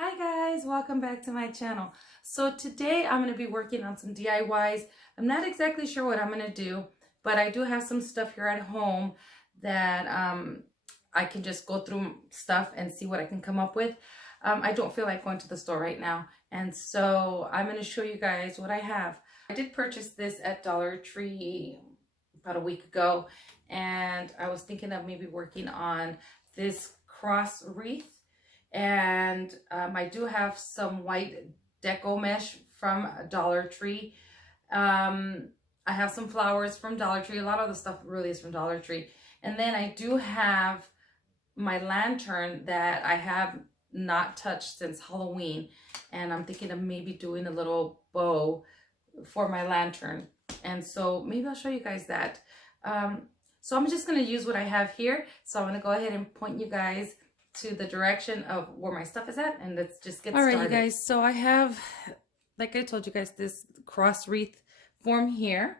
Hi guys, welcome back to my channel. So today I'm going to be working on some DIYs. I'm not exactly sure what I'm going to do, but I do have some stuff here at home that I can just go through stuff and see what I can come up with. I don't feel like going to the store right now, and so I'm going to show you guys what I have. I did purchase this at Dollar Tree about a week ago, and I was thinking of maybe working on this cross wreath. And I do have some white deco mesh from Dollar Tree. I have some flowers from Dollar Tree. A lot of the stuff really is from Dollar Tree. And then I do have my lantern that I have not touched since Halloween. And I'm thinking of maybe doing a little bow for my lantern. And so maybe I'll show you guys that. So I'm just going to use what I have here. So I'm going to go ahead and point you guys to the direction of where my stuff is at, and let's just get started. All right, you guys, so I have, like I told you guys, this cross wreath form here,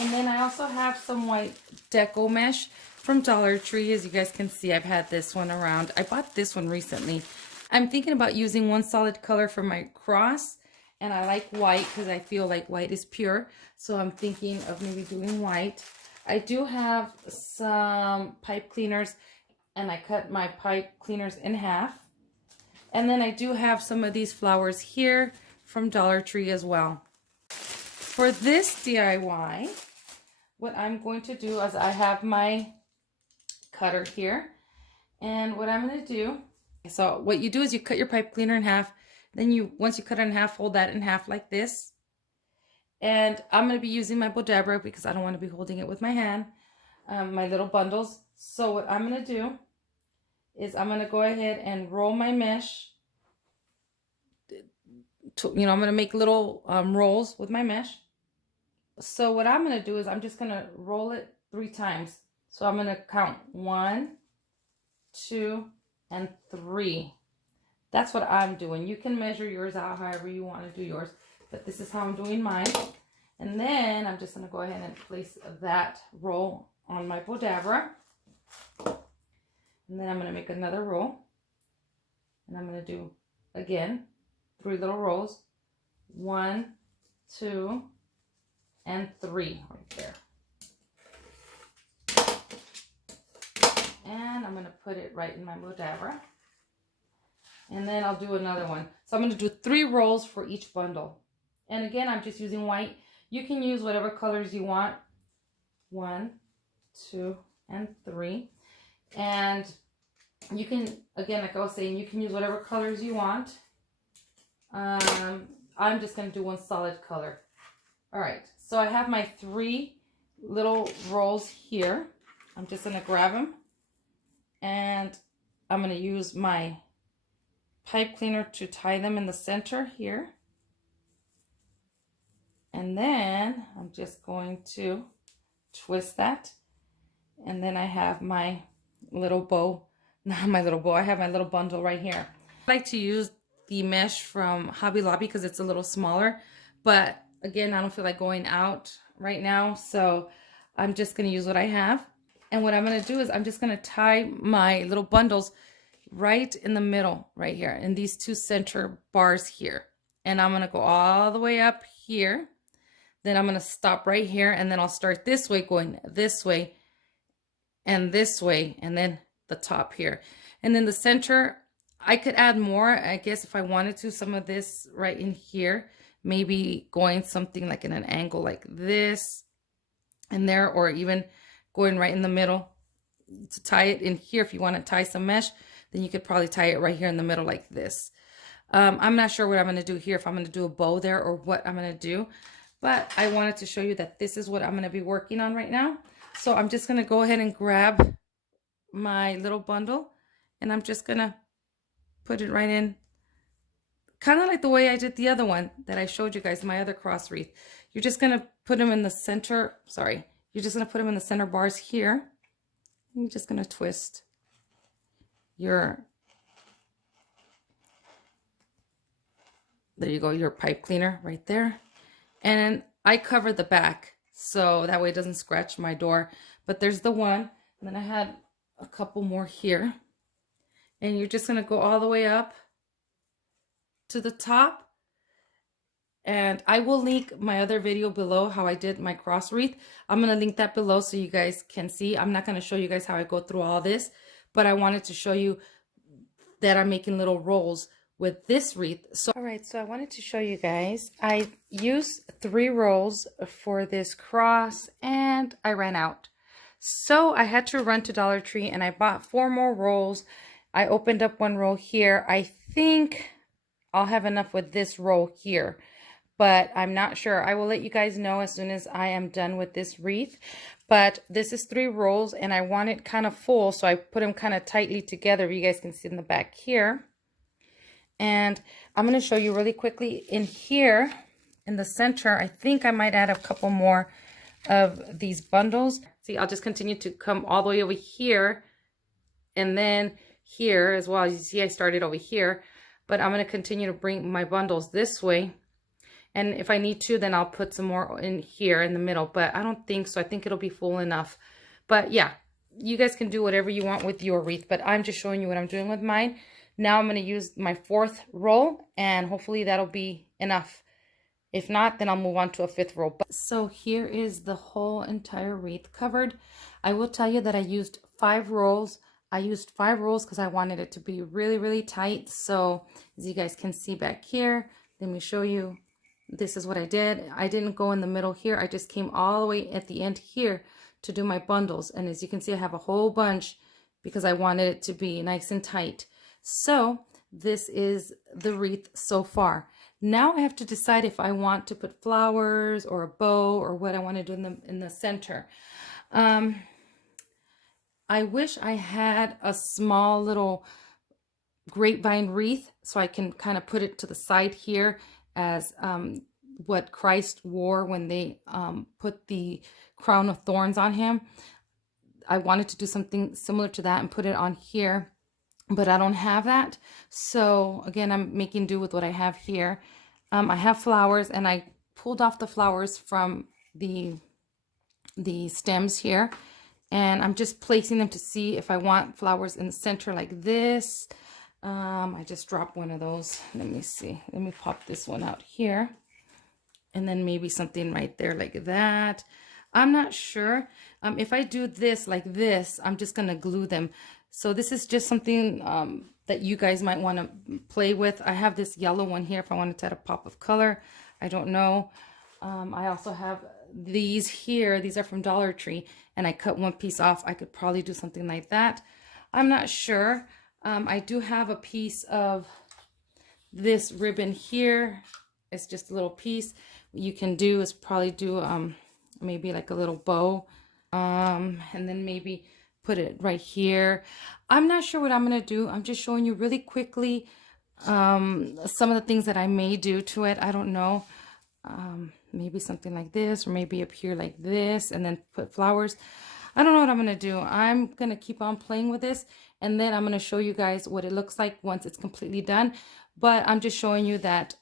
and then I also have some white deco mesh from Dollar Tree. As you guys can see, I've had this one around. I bought this one recently. I'm thinking about using one solid color for my cross, and I like white because I feel like white is pure, so I'm thinking of maybe doing white. I do have some pipe cleaners, and I cut my pipe cleaners in half. And then I do have some of these flowers here from Dollar Tree as well. For this DIY, what I'm going to do is I have my cutter here. And what I'm going to do, so what you do is you cut your pipe cleaner in half. Then once you cut it in half, fold that in half like this. And I'm going to be using my Bodabra because I don't want to be holding it with my hand. My little bundles. So what I'm going to do is I'm going to go ahead and roll my mesh. I'm going to make little rolls with my mesh. So what I'm going to do is I'm just going to roll it 3 times. So I'm going to count 1, 2, and 3. That's what I'm doing. You can measure yours out however you want to do yours, but this is how I'm doing mine. And then I'm just going to go ahead and place that roll on my Bodabra. And then I'm going to make another roll. And I'm going to do, again, 3 little rolls. 1, 2, and 3 right there. And I'm going to put it right in my Bodabra. And then I'll do another one. So I'm going to do 3 rolls for each bundle. And again, I'm just using white. You can use whatever colors you want. 1, 2, and 3. And you can, again, like I was saying, you can use whatever colors you want. I'm just going to do one solid color. All right, so I have my 3 little rolls here. I'm just going to grab them. And I'm going to use my pipe cleaner to tie them in the center here. And then I'm just going to twist that. And then I have my little bow. Not my little bow. I have my little bundle right here. I like to use the mesh from Hobby Lobby because it's a little smaller. But again, I don't feel like going out right now. So I'm just going to use what I have. And what I'm going to do is I'm just going to tie my little bundles right in the middle right here. In these 2 center bars here. And I'm going to go all the way up here. Then I'm going to stop right here. And then I'll start this way, going this way. And this way, and then the top here. And then the center, I could add more, I guess, if I wanted to, some of this right in here, maybe going something like in an angle like this and there, or even going right in the middle to tie it in here. If you want to tie some mesh, then you could probably tie it right here in the middle like this. I'm not sure what I'm going to do here, if I'm going to do a bow there or what I'm going to do, but I wanted to show you that this is what I'm going to be working on right now. So I'm just going to go ahead and grab my little bundle, and I'm just going to put it right in, kind of like the way I did the other one that I showed you guys, my other cross wreath. You're just going to put them in the center, you're just going to put them in the center bars here. And you're just going to twist your, there you go, your pipe cleaner right there. And I cover the back, so that way it doesn't scratch my door. But there's the one, and then I had a couple more here. And you're just going to go all the way up to the top. And I will link my other video below how I did my cross wreath. I'm going to link that below so you guys can see. I'm not going to show you guys how I go through all this, but I wanted to show you that I'm making little rolls with this wreath. So, all right, so I wanted to show you guys. I used 3 rolls for this cross and I ran out. So I had to run to Dollar Tree and I bought 4 more rolls. I opened up 1 roll here. I think I'll have enough with this roll here, but I'm not sure. I will let you guys know as soon as I am done with this wreath. But this is 3 rolls and I want it kind of full, so I put them kind of tightly together. You guys can see in the back here. And I'm going to show you really quickly in here in the center. I think I might add a couple more of these bundles. See, I'll just continue to come all the way over here and then here as well. You see I started over here, but I'm going to continue to bring my bundles this way. And if I need to, then I'll put some more in here in the middle, but I don't think so. I think it'll be full enough. But yeah, you guys can do whatever you want with your wreath, but I'm just showing you what I'm doing with mine. Now I'm going to use my 4th roll and hopefully that'll be enough. If not, then I'll move on to a 5th roll. So here is the whole entire wreath covered. I will tell you that I used 5 rolls. I used 5 rolls because I wanted it to be really, really tight. So as you guys can see back here, let me show you. This is what I did. I didn't go in the middle here. I just came all the way at the end here to do my bundles. And as you can see, I have a whole bunch because I wanted it to be nice and tight. So this is the wreath so far. Now I have to decide if I want to put flowers or a bow or what I want to do in the center. I wish I had a small little grapevine wreath so I can kind of put it to the side here as what Christ wore when they put the crown of thorns on him. I wanted to do something similar to that and put it on here, but I don't have that. So again, I'm making do with what I have here. I have flowers and I pulled off the flowers from the stems here, and I'm just placing them to see if I want flowers in the center like this. I just dropped one of those. Let me see. Let me pop this one out here. And then maybe something right there like that. I'm not sure. If I do this like this, I'm just going to glue them. So this is just something that you guys might want to play with. I have this yellow one here if I wanted to add a pop of color. I don't know. I also have these here. These are from Dollar Tree. And I cut one piece off. I could probably do something like that. I'm not sure. I do have a piece of this ribbon here. It's just a little piece. What you can do is probably do maybe like a little bow, and then maybe put it right here. I'm not sure what I'm going to do. I'm just showing you really quickly some of the things that I may do to it. I don't know. Maybe something like this, or maybe up here like this, and then put flowers. I don't know what I'm going to do. I'm going to keep on playing with this, and then I'm going to show you guys what it looks like once it's completely done. But I'm just showing you that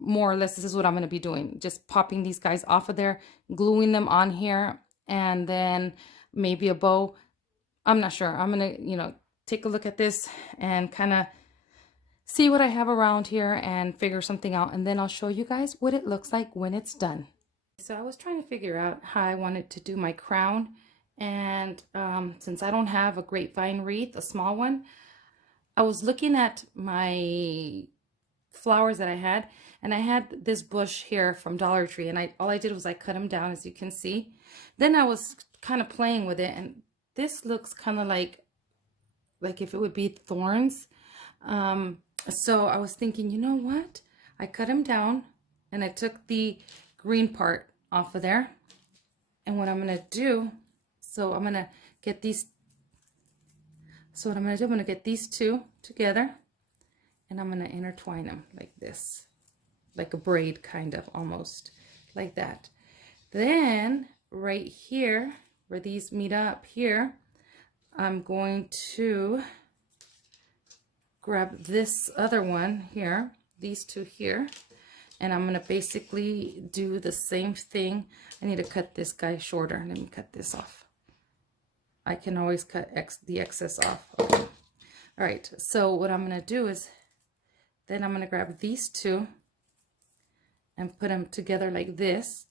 more or less this is what I'm going to be doing. Just popping these guys off of there, gluing them on here, and then maybe a bow. I'm not sure. I'm going to, take a look at this and kind of see what I have around here and figure something out. And then I'll show you guys what it looks like when it's done. So I was trying to figure out how I wanted to do my crown. And since I don't have a grapevine wreath, a small one, I was looking at my flowers that I had, and I had this bush here from Dollar Tree, and all I did was I cut them down, as you can see. Then I was kind of playing with it, and this looks kind of like if it would be thorns. So I was thinking, you know what? I cut them down, and I took the green part off of there. And what I'm going to do, so I'm going to get these. So what I'm going to do, I'm going to get these two together, and I'm going to intertwine them like this, like a braid kind of, almost like that. Then right here, where these meet up here, I'm going to grab this other one here, these two here, and I'm going to basically do the same thing. I need to cut this guy shorter. Let me cut this off. I can always cut the excess off. Okay. All right, so what I'm going to do is Then I'm going to grab these two and put them together like this.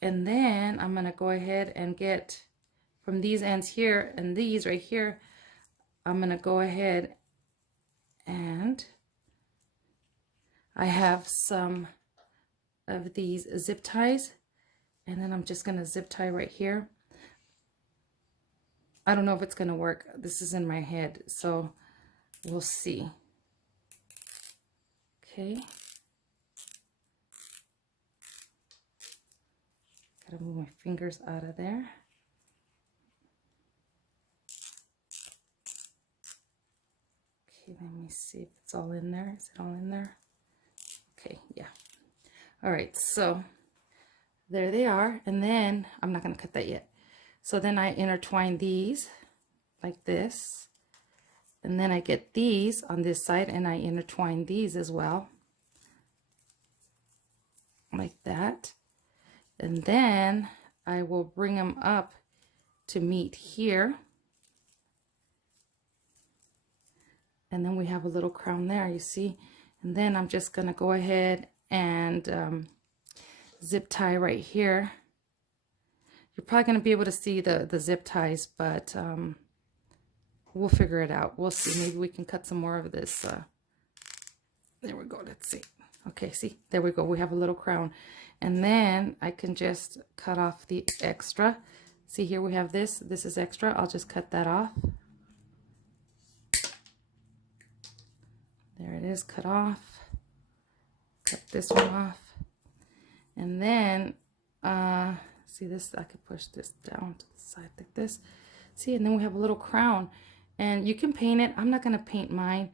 And then I'm going to go ahead and get from these ends here and these right here, I'm going to go ahead and I have some of these zip ties, and then I'm just going to zip tie right here. I don't know if it's going to work. This is in my head, so we'll see. Okay. Gotta move my fingers out of there. Okay, let me see if it's all in there. Is it all in there? Okay, yeah. All right, so there they are. And then I'm not going to cut that yet. So then I intertwine these like this. And then I get these on this side and I intertwine these as well. Like that. And then I will bring them up to meet here. And then we have a little crown there, you see. And then I'm just going to go ahead and zip tie right here. You're probably going to be able to see the zip ties, but we'll figure it out. We'll see. Maybe we can cut some more of this. There we go. Let's see. Okay, see, there we go. We have a little crown. And then I can just cut off the extra. See, here we have this. This is extra. I'll just cut that off. There it is, cut off. Cut this one off. And then, see this, I could push this down to the side like this. See, and then we have a little crown. And you can paint it. I'm not going to paint mine.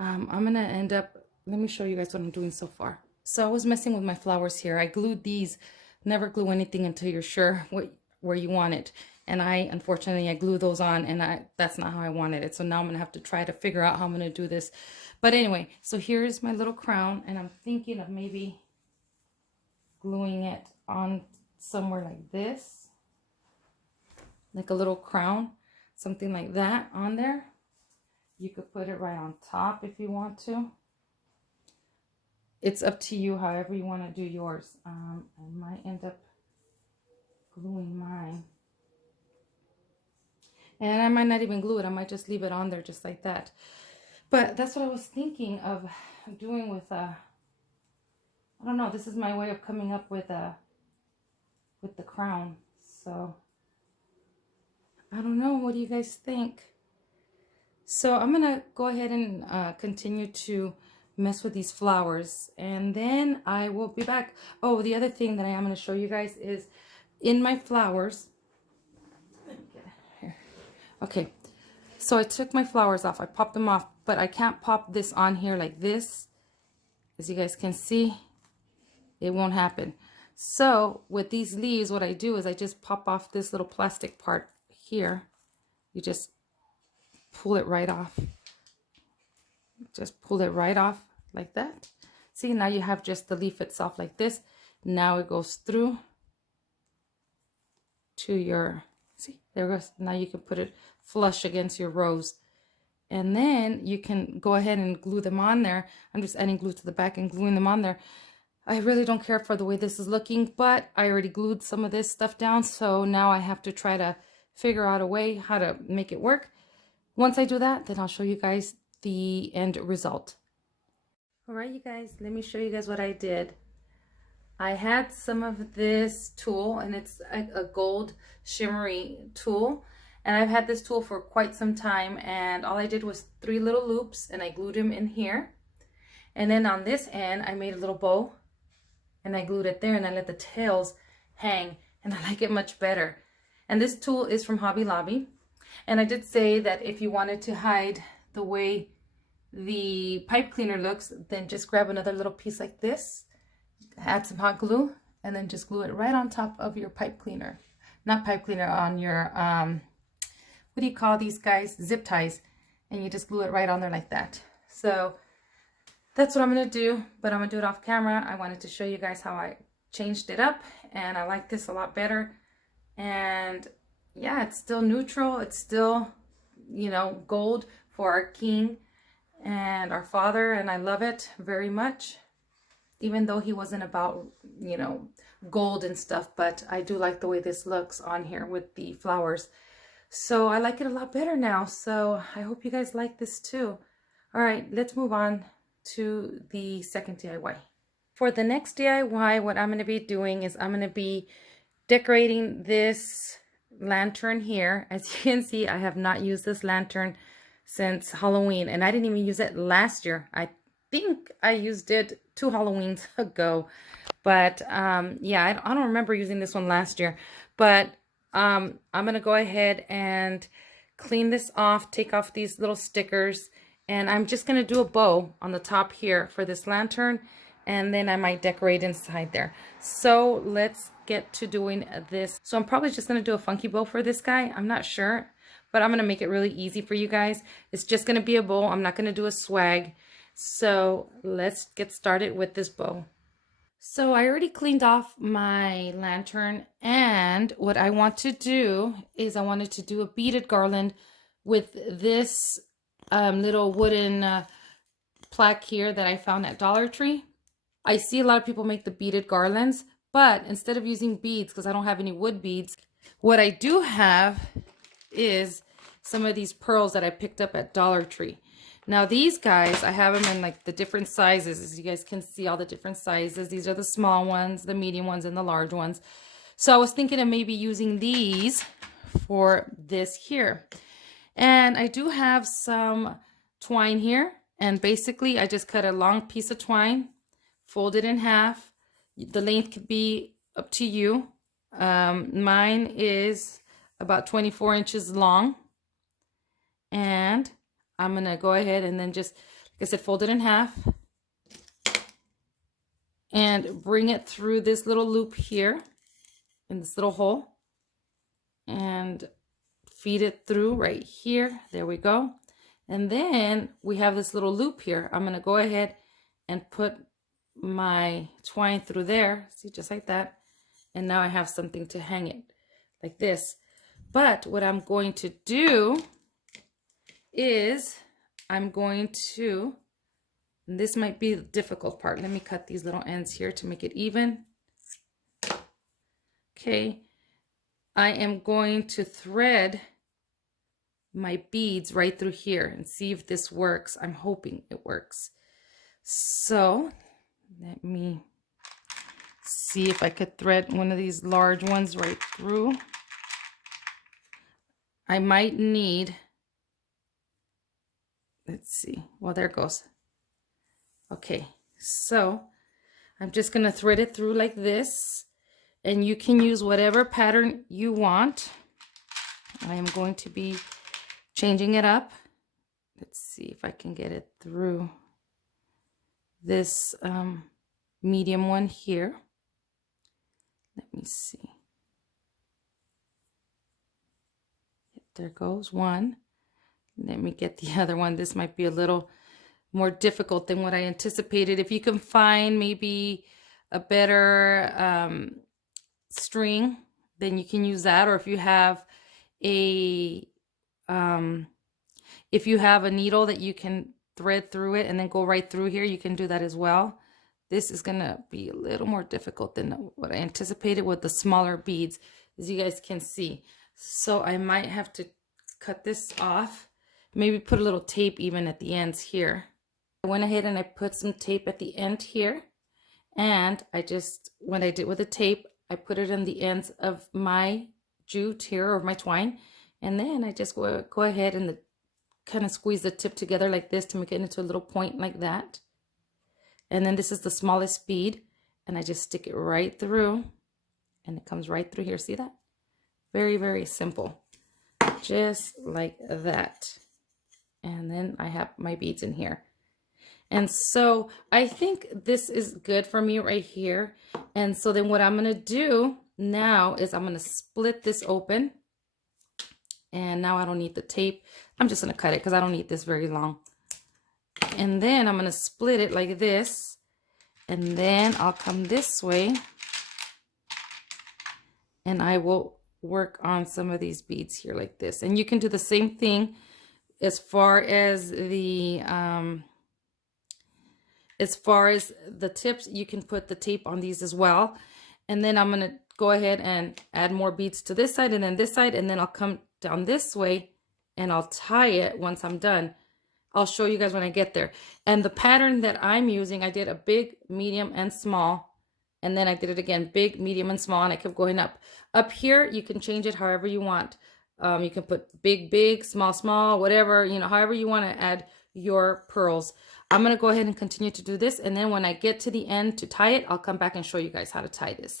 I'm going to end up, let me show you guys what I'm doing so far. So I was messing with my flowers here. I glued these. Never glue anything until you're sure where you want it. And unfortunately, I glue those on, and that's not how I wanted it. So now I'm going to have to try to figure out how I'm going to do this. But anyway, so here's my little crown, and I'm thinking of maybe gluing it on somewhere like this. Like a little crown, something like that on there. You could put it right on top if you want to. It's up to you, however you want to do yours. I might end up gluing mine. And I might not even glue it. I might just leave it on there just like that. But that's what I was thinking of doing with I don't know. This is my way of coming up with the crown. So I don't know. What do you guys think? So I'm gonna go ahead and continue to mess with these flowers, and then I will be back. Oh, the other thing that I am going to show you guys is in my flowers. Let me get it here. Okay, so I took my flowers off. I popped them off, but I can't pop this on here like this. As you guys can see, it won't happen. So with these leaves, what I do is I just pop off this little plastic part here. You just pull it right off. Just pull it right off like that. See, now you have just the leaf itself like this. Now it goes through to your, see, there it goes. Now you can put it flush against your rose. And then you can go ahead and glue them on there. I'm just adding glue to the back and gluing them on there. I really don't care for the way this is looking, but I already glued some of this stuff down. So now I have to try to figure out a way how to make it work. Once I do that, then I'll show you guys the end result. All right, you guys, let me show you guys what I did. I had some of this tool, and it's a gold shimmery tool, and I've had this tool for quite some time, and all I did was 3 little loops, and I glued them in here. And then on this end, I made a little bow, and I glued it there, and I let the tails hang, and I like it much better. And this tool is from Hobby Lobby. And I did say that if you wanted to hide the way the pipe cleaner looks, then just grab another little piece like this, add some hot glue, and then just glue it right on top of your pipe cleaner. Not pipe cleaner, on your, what do you call these guys? Zip ties. And you just glue it right on there like that. So that's what I'm going to do, but I'm going to do it off camera. I wanted to show you guys how I changed it up, and I like this a lot better. And yeah, it's still neutral. It's still, you know, gold for our king. and our father, and I love it very much, even though he wasn't about, you know, gold and stuff, but I do like the way this looks on here with the flowers. So I like it a lot better now. So I hope you guys like this too. All right, let's move on to the second DIY. For the next DIY, what I'm going to be doing is I'm going to be decorating this lantern here. As you can see, I have not used this lantern since Halloween, and I didn't even use it last year. I think I used it 2 Halloweens ago, but yeah, I don't remember using this one last year. But I'm gonna go ahead and clean this off, take off these little stickers, and I'm just gonna do a bow on the top here for this lantern, and then I might decorate inside there. So let's get to doing this. So I'm probably just gonna do a funky bow for this guy. I'm not sure, but I'm gonna make it really easy for you guys. It's just gonna be a bow. I'm not gonna do a swag. So let's get started with this bow. So I already cleaned off my lantern, and what I want to do is I wanted to do a beaded garland with this little wooden plaque here that I found at Dollar Tree. I see a lot of people make the beaded garlands, but instead of using beads, because I don't have any wood beads, what I do have is some of these pearls that I picked up at Dollar Tree. Now these guys, I have them in like the different sizes. As you guys can see, all the different sizes. These are the small ones, the medium ones, and the large ones. So I was thinking of maybe using these for this here. And I do have some twine here. And basically, I just cut a long piece of twine, fold it in half. The length could be up to you. Mine is about 24 inches long. And I'm going to go ahead and then just, like I said, fold it in half and bring it through this little loop here in this little hole and feed it through right here. There we go. And then we have this little loop here. I'm going to go ahead and put my twine through there. See, just like that. And now I have something to hang it like this. But what I'm going to do is I'm going to, and this might be the difficult part. Let me cut these little ends here to make it even. Okay. I am going to thread my beads right through here and see if this works. I'm hoping it works. So let me see if I could thread one of these large ones right through. I might need, let's see. Well, there it goes. Okay, so I'm just going to thread it through like this. And you can use whatever pattern you want. I am going to be changing it up. Let's see if I can get it through this medium one here. Let me see. There goes one. Let me get the other one. This might be a little more difficult than what I anticipated. If you can find maybe a better string, then you can use that. Or if you have a needle that you can thread through it and then go right through here, you can do that as well. This is gonna be a little more difficult than what I anticipated with the smaller beads, as you guys can see. So I might have to cut this off, maybe put a little tape even at the ends here. I went ahead and I put some tape at the end here, and I just, what I did with the tape, I put it on the ends of my jute here, or my twine, and then I just go ahead and kind of squeeze the tip together like this to make it into a little point like that. And then this is the smallest bead, and I just stick it right through, and it comes right through here. See that? Very, very simple. Just like that. And then I have my beads in here. And so I think this is good for me right here. And so then what I'm going to do now is I'm going to split this open. And now I don't need the tape. I'm just going to cut it because I don't need this very long. And then I'm going to split it like this. And then I'll come this way. And I will work on some of these beads here like this. And you can do the same thing as far as the tips, you can put the tape on these as well. And then I'm gonna go ahead and add more beads to this side and then this side, and then I'll come down this way and I'll tie it once I'm done. I'll show you guys when I get there. And the pattern that I'm using, I did a big, medium, and small. And then I did it again, big, medium, and small, and I kept going up. Up here, you can change it however you want. You can put big, big, small, small, whatever, you know, however you want to add your pearls. I'm going to go ahead and continue to do this. And then when I get to the end to tie it, I'll come back and show you guys how to tie this.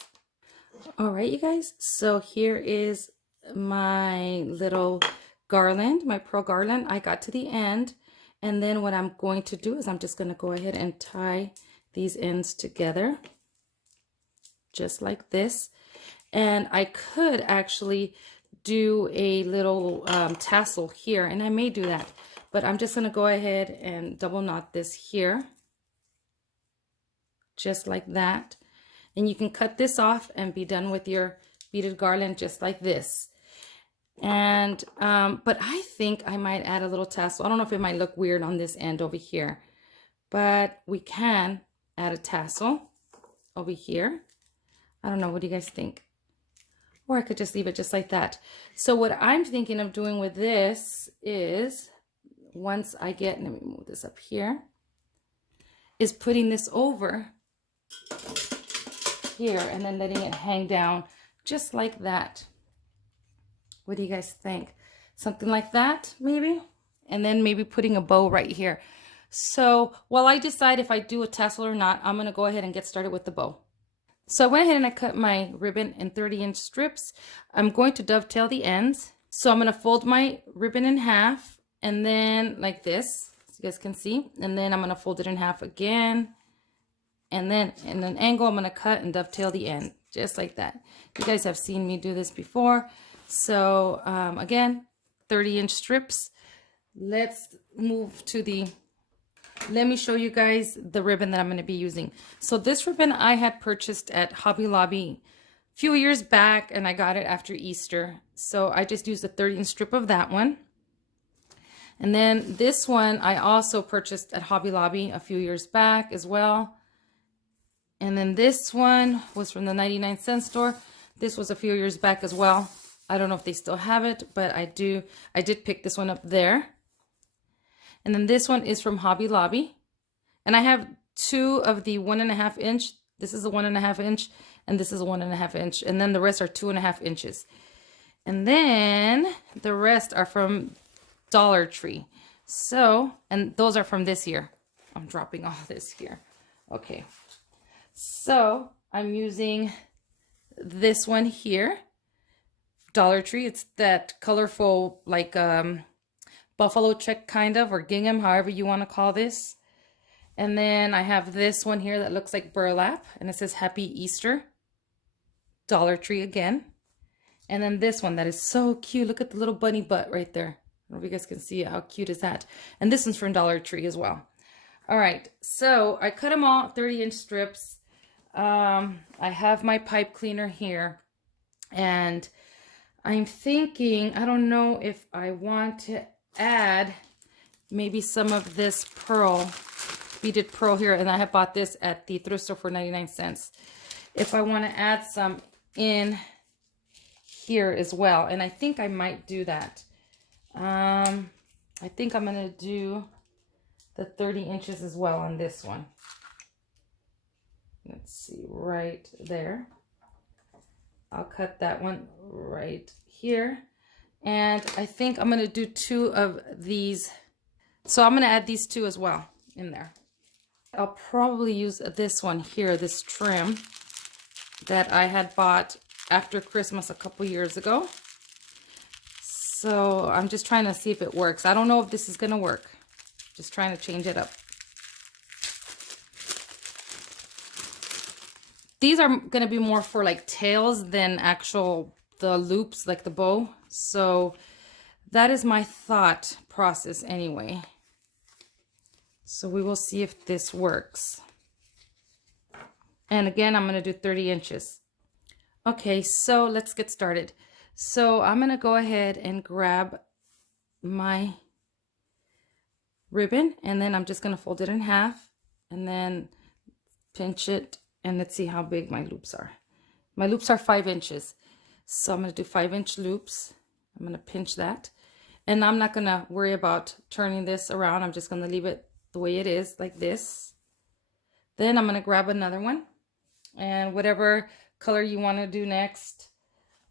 All right, you guys. So here is my little garland, my pearl garland. I got to the end. And then what I'm going to do is I'm just going to go ahead and tie these ends together. Just like this. And I could actually do a little tassel here, and I may do that, but I'm just going to go ahead and double knot this here, just like that. And you can cut this off and be done with your beaded garland just like this. And but I think I might add a little tassel. I don't know if it might look weird on this end over here, but we can add a tassel over here. I don't know, what do you guys think? Or I could just leave it just like that. So what I'm thinking of doing with this is, once I get, let me move this up here, is putting this over here and then letting it hang down just like that. What do you guys think? Something like that, maybe? And then maybe putting a bow right here. So while I decide if I do a tassel or not, I'm going to go ahead and get started with the bow. So I went ahead and I cut my ribbon in 30-inch strips. I'm going to dovetail the ends. So I'm going to fold my ribbon in half, and then like this, so you guys can see. And then I'm going to fold it in half again. And then in an angle, I'm going to cut and dovetail the end, just like that. You guys have seen me do this before. So again, 30-inch strips. Let's move to the... Let me show you guys the ribbon that I'm going to be using. So this ribbon I had purchased at Hobby Lobby a few years back, and I got it after Easter. So I just used a 30-inch strip of that one. And then this one I also purchased at Hobby Lobby a few years back as well. And then this one was from the 99-cent store. This was a few years back as well. I don't know if they still have it, but I did pick this one up there. And then this one is from Hobby Lobby. And I have two of the 1.5 inch. This is a 1.5 inch, and this is a 1.5 inch. And then the rest are 2.5 inches. And then the rest are from Dollar Tree. So, and those are from this year. I'm dropping all this here. Okay. So I'm using this one here. Dollar Tree. It's that colorful, like, buffalo check kind of, or gingham, however you want to call this. And then I have this one here that looks like burlap, and it says Happy Easter. Dollar Tree again. And then this one that is so cute. Look at the little bunny butt right there. I don't know if you guys can see it. How cute is that? And this one's from Dollar Tree as well. All right, so I cut them all 30-inch strips. I have my pipe cleaner here, and I'm thinking, I don't know if I want to add maybe some of this pearl, beaded pearl here, and I have bought this at the thrift store for 99 cents. If I want to add some in here as well, and I think I might do that. I think I'm going to do the 30 inches as well on this one. Let's see, right there. I'll cut that one right here. And I think I'm going to do two of these. So I'm going to add these two as well in there. I'll probably use this one here, this trim that I had bought after Christmas a couple years ago. So I'm just trying to see if it works. I don't know if this is going to work. Just trying to change it up. These are going to be more for like tails than actual the loops, like the bow. So that is my thought process anyway. So we will see if this works. And again, I'm going to do 30 inches. Okay, so let's get started. So I'm going to go ahead and grab my ribbon, and then I'm just going to fold it in half and then pinch it, and let's see how big my loops are. My loops are 5 inches. So I'm going to do 5-inch loops. I'm going to pinch that. And I'm not going to worry about turning this around. I'm just going to leave it the way it is, like this. Then I'm going to grab another one. And whatever color you want to do next,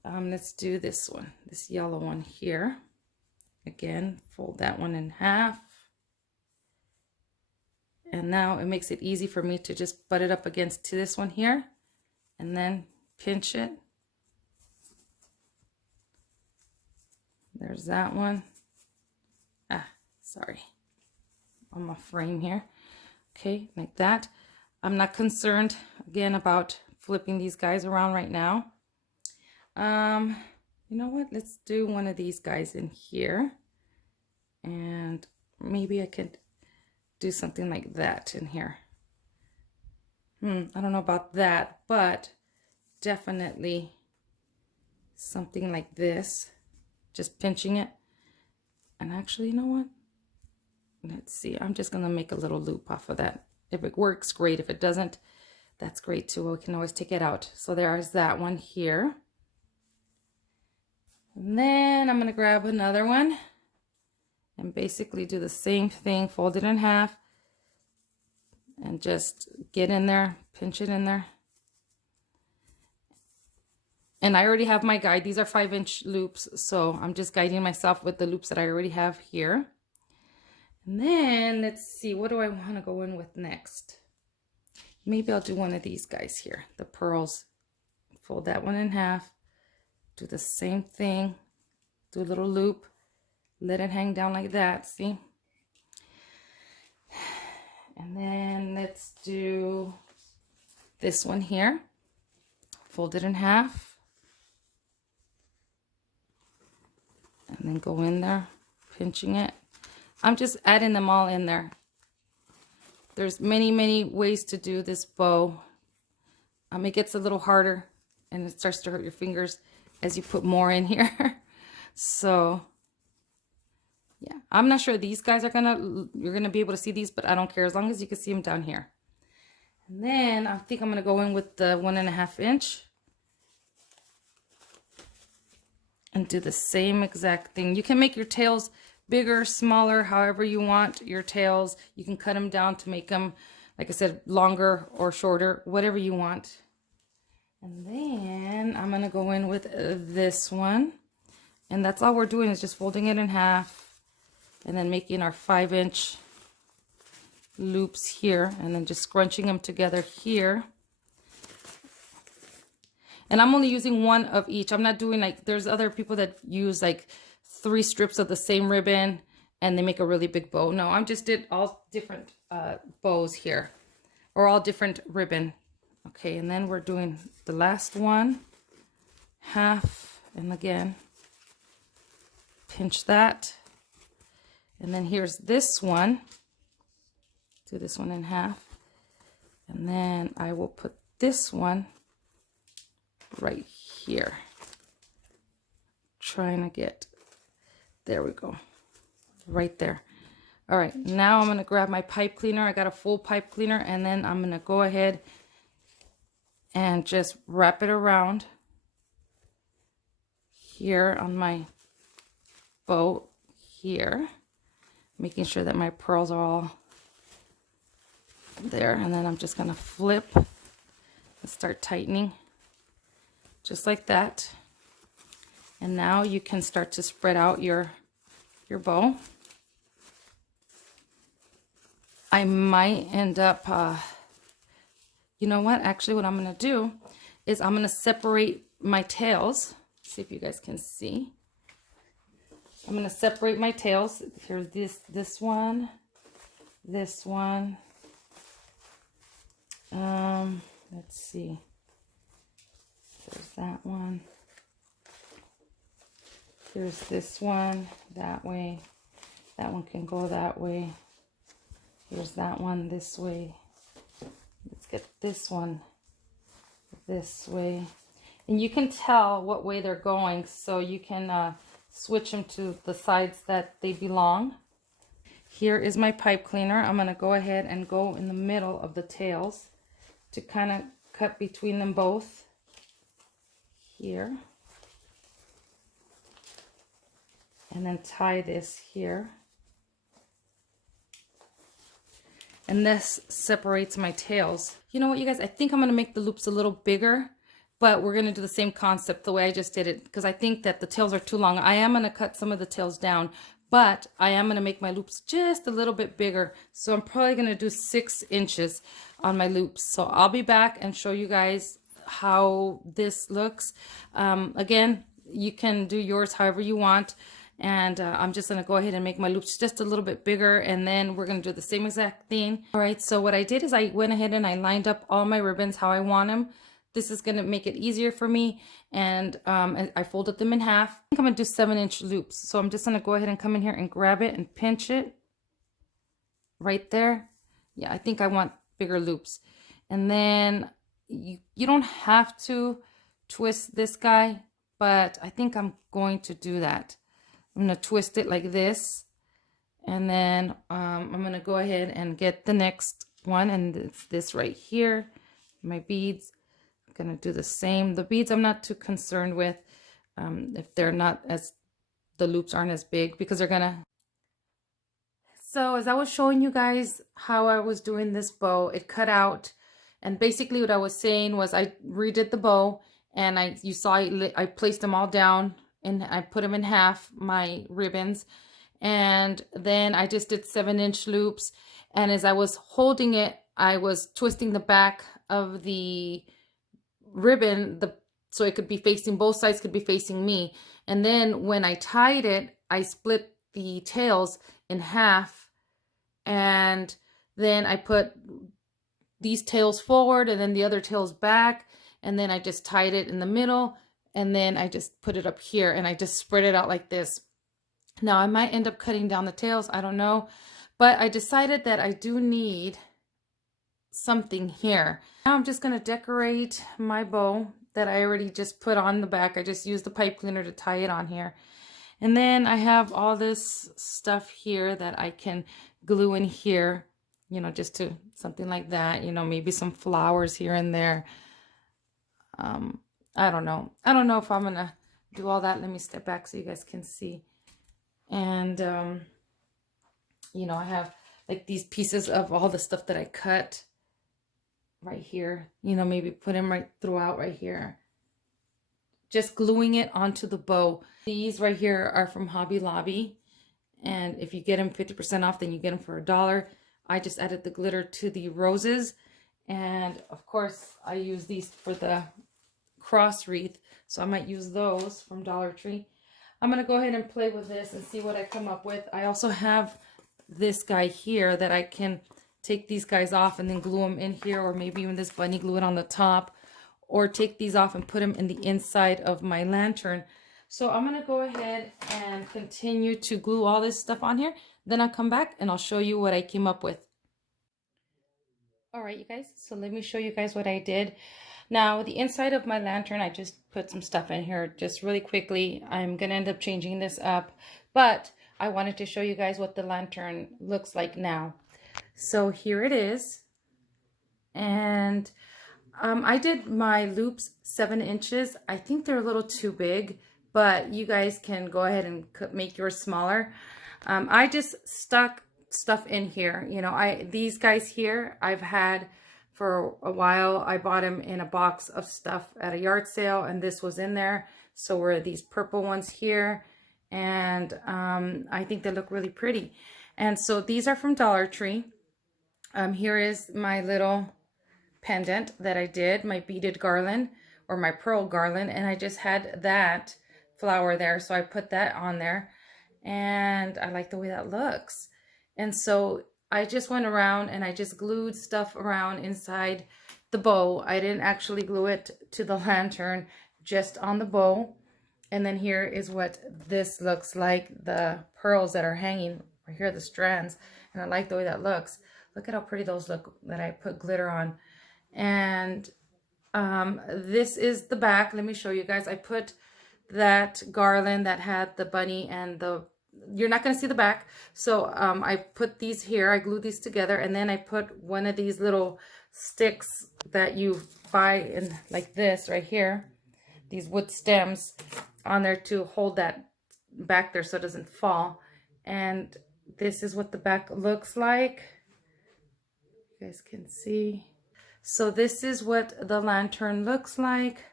let's do this one, this yellow one here. Again, fold that one in half. And now it makes it easy for me to just butt it up against to this one here. And then pinch it. There's that one. Sorry, on my frame here. Okay, like that. I'm not concerned, again, about flipping these guys around right now. You know what? Let's do one of these guys in here. And maybe I could do something like that in here. I don't know about that, but definitely something like this. Just pinching it. And actually, you know what? Let's see. I'm just going to make a little loop off of that. If it works, great. If it doesn't, that's great too. We can always take it out. So there's that one here. And then I'm going to grab another one and basically do the same thing. Fold it in half and just get in there, pinch it in there. And I already have my guide. These are 5-inch loops, so I'm just guiding myself with the loops that I already have here. And then let's see, what do I want to go in with next? Maybe I'll do one of these guys here, the pearls. Fold that one in half, do the same thing, do a little loop, let it hang down like that, see? And then let's do this one here. Fold it in half. And then go in there, pinching it. I'm just adding them all in there. There's many ways to do this bow. It gets a little harder and it starts to hurt your fingers as you put more in here. So yeah, I'm not sure these guys are you're gonna be able to see these, but I don't care as long as you can see them down here. And then I think I'm gonna go in with the 1.5 inch. And do the same exact thing. You can make your tails bigger, smaller, however you want your tails. You can cut them down to make them, like I said, longer or shorter, whatever you want. And then I'm gonna go in with this one. And that's all we're doing is just folding it in half and then making our 5-inch loops here and then just scrunching them together here. And I'm only using one of each. I'm not doing like, there's other people that use like 3 strips of the same ribbon and they make a really big bow. No, I just did all different bows here, or all different ribbon. Okay, and then we're doing the last one, half, and again, pinch that. And then here's this one. Do this one in half. And then I will put this one right here. Trying to get, there we go, right there. All right, now I'm going to grab my pipe cleaner. I got a full pipe cleaner, and then I'm going to go ahead and just wrap it around here on my bow here, making sure that my pearls are all there. And then I'm just going to flip and start tightening. Just like that. And now you can start to spread out your bow. I might end up, you know what? Actually, what I'm going to do is I'm going to separate my tails. See if you guys can see. I'm going to separate my tails. Here's this one, this one. Let's see. There's that one. Here's this one that way. That one can go that way. Here's that one this way. Let's get this one this way. And you can tell what way they're going, so you can switch them to the sides that they belong. Here is my pipe cleaner. I'm going to go ahead and go in the middle of the tails to kind of cut between them both here. And then tie this here. And this separates my tails. You know what, you guys? I think I'm going to make the loops a little bigger, but we're going to do the same concept the way I just did it because I think that the tails are too long. I am going to cut some of the tails down, but I am going to make my loops just a little bit bigger. So I'm probably going to do 6 inches on my loops. So I'll be back and show you guys how this looks. Again, you can do yours however you want. And I'm just going to go ahead and make my loops just a little bit bigger, and then we're going to do the same exact thing. All right, so what I did is I went ahead and I lined up all my ribbons how I want them. This is going to make it easier for me, and I folded them in half. I think I'm going to do 7-inch loops. So I'm just going to go ahead and come in here and grab it and pinch it right there. Yeah, I think I want bigger loops. And then you don't have to twist this guy, but I think I'm going to do that. I'm going to twist it like this, and then I'm going to go ahead and get the next one, and it's this right here, my beads. I'm going to do the same. The beads I'm not too concerned with if they're not as, the loops aren't as big, because they're going to. So as I was showing you guys how I was doing this bow, it cut out, and basically what I was saying was I redid the bow, and you saw I placed them all down, and I put them in half, my ribbons, and then I just did 7-inch loops. And as I was holding it, I was twisting the back of the ribbon so it could be facing, both sides could be facing me. And then when I tied it, I split the tails in half, and then I put these tails forward and then the other tails back, and then I just tied it in the middle. And then I just put it up here, and I just spread it out like this. Now I might end up cutting down the tails, I don't know, but I decided that I do need something here. Now I'm just going to decorate my bow that I already just put on the back. I just used the pipe cleaner to tie it on here. And then I have all this stuff here that I can glue in here, you know, just to something like that, you know, maybe some flowers here and there. I don't know. I don't know if I'm going to do all that. Let me step back so you guys can see. And, you know, I have like these pieces of all the stuff that I cut right here. You know, maybe put them right throughout right here. Just gluing it onto the bow. These right here are from Hobby Lobby. And if you get them 50% off, then you get them for $1. I just added the glitter to the roses. And of course, I use these for the cross wreath, so I might use those from Dollar Tree. I'm going to go ahead and play with this and see what I come up with. I also have this guy here that I can take these guys off and then glue them in here, or maybe even this bunny, glue it on the top, or take these off and put them in the inside of my lantern. So I'm going to go ahead and continue to glue all this stuff on here. Then I'll come back and I'll show you what I came up with. All right, you guys, so let me show you guys what I did. Now, the inside of my lantern, I just put some stuff in here just really quickly. I'm going to end up changing this up, but I wanted to show you guys what the lantern looks like now. So here it is. And I did my loops 7 inches. I think they're a little too big, but you guys can go ahead and make yours smaller. I just stuck stuff in here. You know, these guys here, I've had for a while. I bought them in a box of stuff at a yard sale, and this was in there. So were these purple ones here, and I think they look really pretty. And so these are from Dollar Tree. Here is my little pendant that I did, my beaded garland, or my pearl garland, and I just had that flower there, so I put that on there, and I like the way that looks. And so I just went around and I just glued stuff around inside the bow. I didn't actually glue it to the lantern, just on the bow. And then here is what this looks like, the pearls that are hanging right here, the strands. And I like the way that looks. Look at how pretty those look that I put glitter on. And this is the back. Let me show you guys. I put that garland that had the bunny and the you're not going to see the back. So I put these here, I glued these together, and then I put one of these little sticks that you buy in like this right here, these wood stems on there to hold that back there so it doesn't fall. And this is what the back looks like. You guys can see. So this is what the lantern looks like.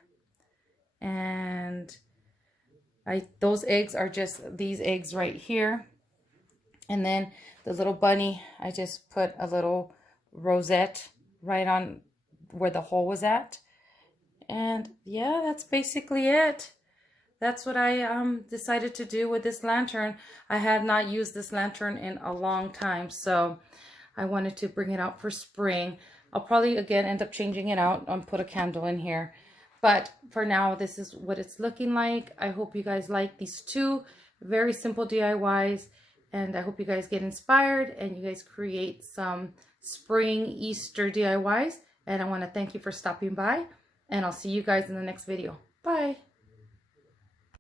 And those eggs are just these eggs right here. And then the little bunny, I just put a little rosette right on where the hole was at. And yeah, that's basically it. That's what I decided to do with this lantern. I had not used this lantern in a long time, so I wanted to bring it out for spring. I'll probably again end up changing it out and put a candle in here. But for now, this is what it's looking like. I hope you guys like these two very simple DIYs. And I hope you guys get inspired and you guys create some spring Easter DIYs. And I want to thank you for stopping by. And I'll see you guys in the next video. Bye.